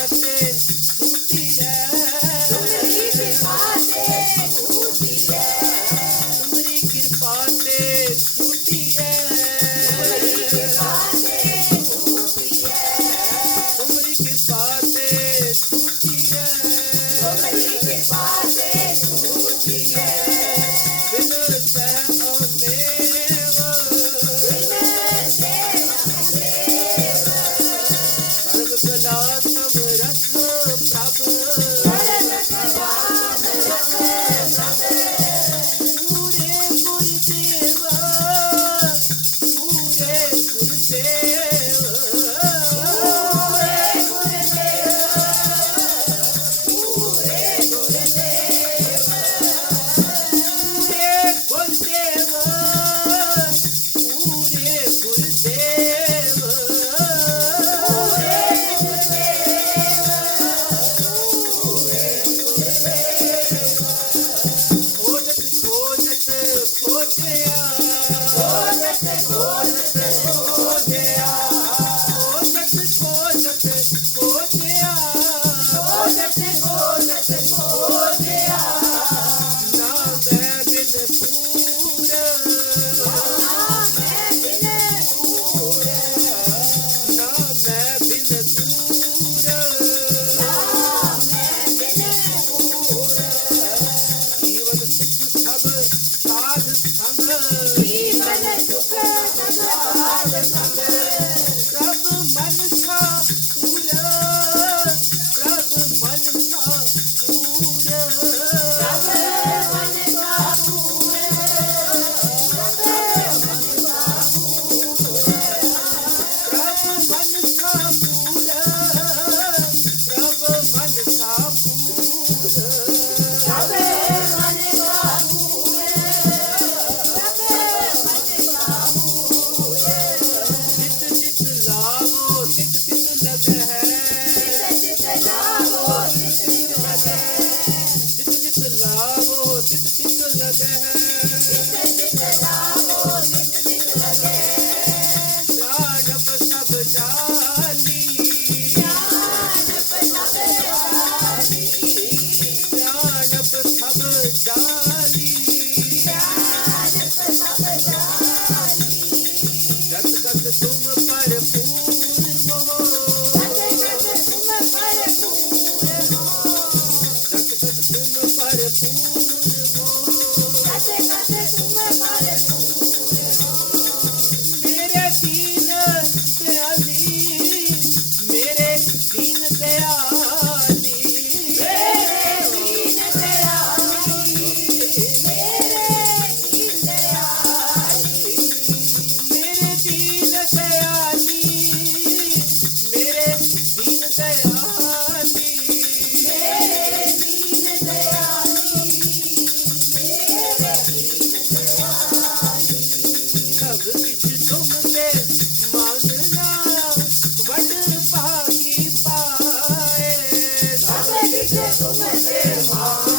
heart. তোমাদের মা